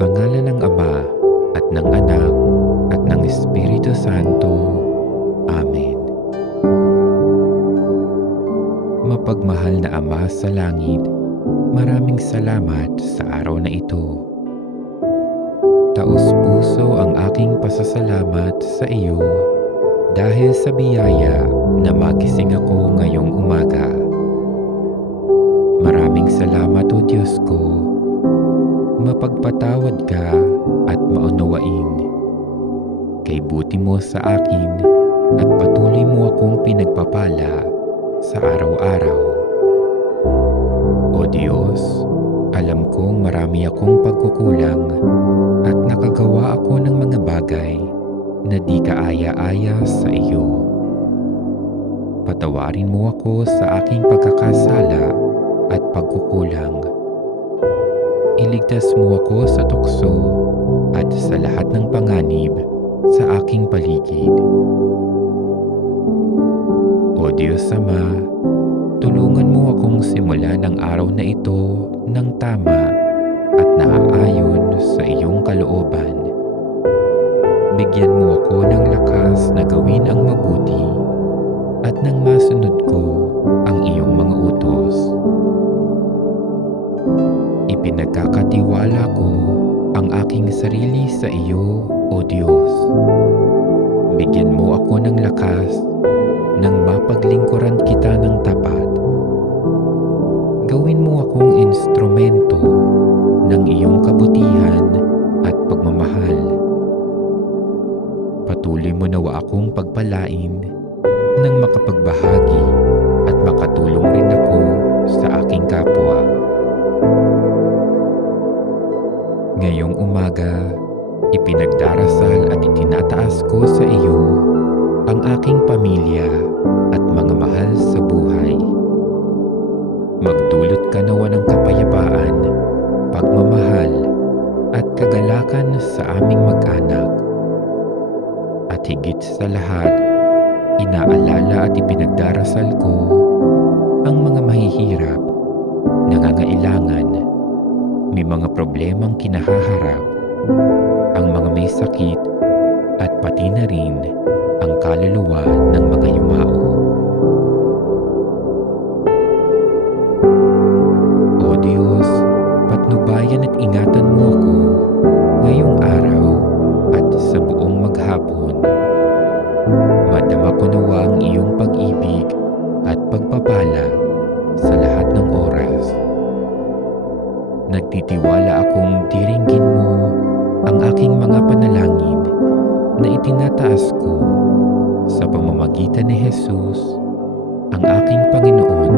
Sa ngala ng Ama at ng Anak at ng Espiritu Santo. Amen. Mapagmahal na Ama sa langit, maraming salamat sa araw na ito. Taos puso ang aking pasasalamat sa iyo dahil sa biyaya na magising ako ngayong umaga. Maraming salamat o Diyos ko. Mapagpatawad ka at maunawain. Kay buti mo sa akin at patuloy mo akong pinagpapala sa araw-araw. O Diyos, alam kong marami akong pagkukulang at nakagawa ako ng mga bagay na di kaaya-aya sa iyo. Patawarin mo ako sa aking pagkakasala at pagkukulang. Iligtas mo ako sa tukso at sa lahat ng panganib sa aking paligid. O Diyos Ama, tulungan mo akong simulan ang araw na ito ng tama at naaayon sa iyong kalooban. Bigyan mo ako ng lakas na gawin ang mabuti at nang masunod ko sarili sa iyo, O Diyos. Bigyan mo ako ng lakas nang mapaglingkuran kita ng tapat. Gawin mo akong instrumento ng iyong kabutihan at pagmamahal. Patuloy mo nawa akong pagpalain nang makapagbahagi at makatulong rin ako Ngayong umaga, ipinagdarasal at itinataas ko sa iyo ang aking pamilya at mga mahal sa buhay. Magdulot ka nawa ng kapayapaan, pagmamahal at kagalakan sa aming mag-anak. At higit sa lahat, inaalala at ipinagdarasal ko ang mga mahihirap, mga problemang kinahaharap, ang mga may sakit at pati na rin ang kaluluwa ng mga yumao. Nagtitiwala akong diringgin mo ang aking mga panalangin na itinataas ko. Sa pamamagitan ni Jesus, ang aking Panginoon